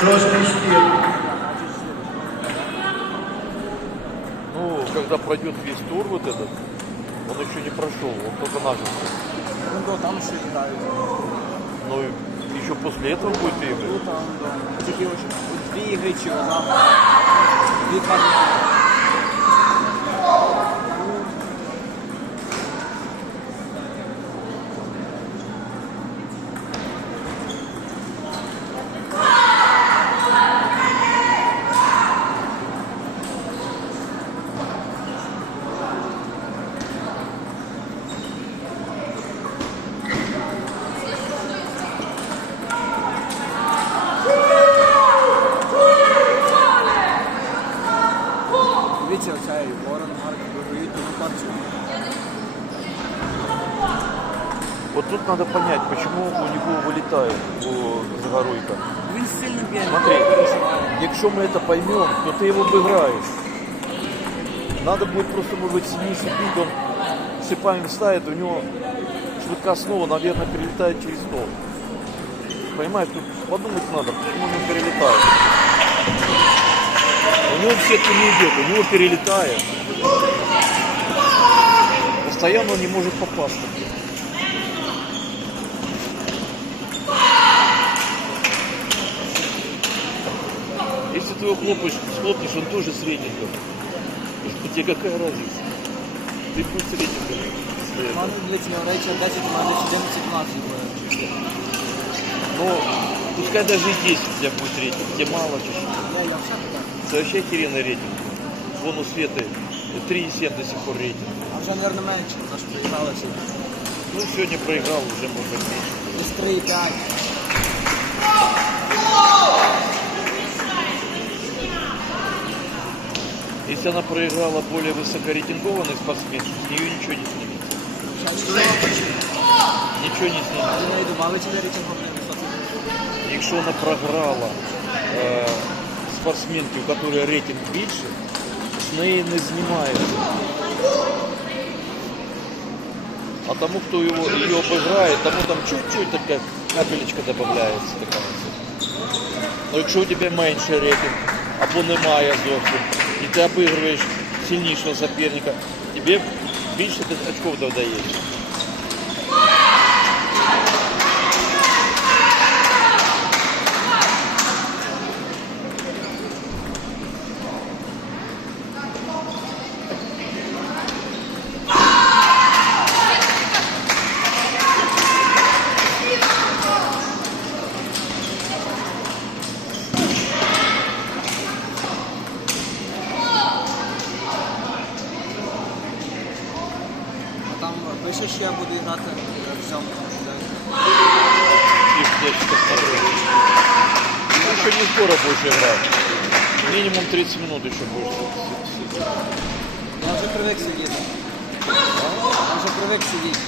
Шостий стір. Ну, когда пройдет весь тур вот этот, он еще не прошел, он только начался. Ну, до, там ще грають. Но и еще после этого будет игры. Ну, там, да. Тільки ось дві ігри чи одна. Вот тут надо понять, почему у него вылетает у Загоруйка. Він сильно б'є, Смотри. не переживає. Якщо мы это поймем, то ты его обыграешь. Надо будет просто, может быть, сильнейший пик, он сыпаем ставит, у него швидка снова, наверное, перелетает через стол. Понимаешь, тут подумать надо, почему он перелетает. У него в сетку не идет, у него перелетает. Постоянно он не может попасть. Если ты его хлопаешь, хлопнешь, он тоже средненько. Тебе какая разница? Ты будь средненько. У мене дивіться, на речі 10, у мене 11-12 буде. Ну, пускай даже и 10 у тебя будет рейтинг. Тебе мало чуть-чуть. Я, я все так. Это вообще охеренный рейтинг. Вон у Светы 3,7 до сих пор рейтинг. А вже, мабуть, менше, тому що приїхалося. Ну, сегодня проиграл, уже может быть меньше. Десь 3,5. Если она проиграла более высокорейтингованный спортсмен, с нее ничего не снимется. Ничего не снимется. Я не добавити на рейтингу не високо. Якщо вона програла е, спортсменки, у якої рейтинг більше, з неї не знімається. А тому, хто його, її обіграє, тому там чуть-чуть така капелечка додається. Така. Ну, якщо у тебе менше рейтинг, або немає зовсім, і ти обігруєш сильнішого суперника, тобі більше ти очков додаєш. Там пише, що я буду грати в цьому. Их я сейчас посмотрю. Ну, еще не скоро будешь играть. Минимум 30 минут еще будешь. сидеть. Я вже привик сидіти. Я вже привик сидіти.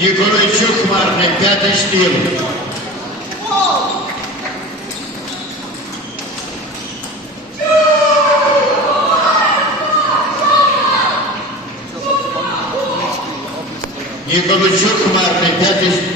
Ніколайчук Марний, п'ятий шкіл. Ніколайчук Марний, п'ятий шкіл.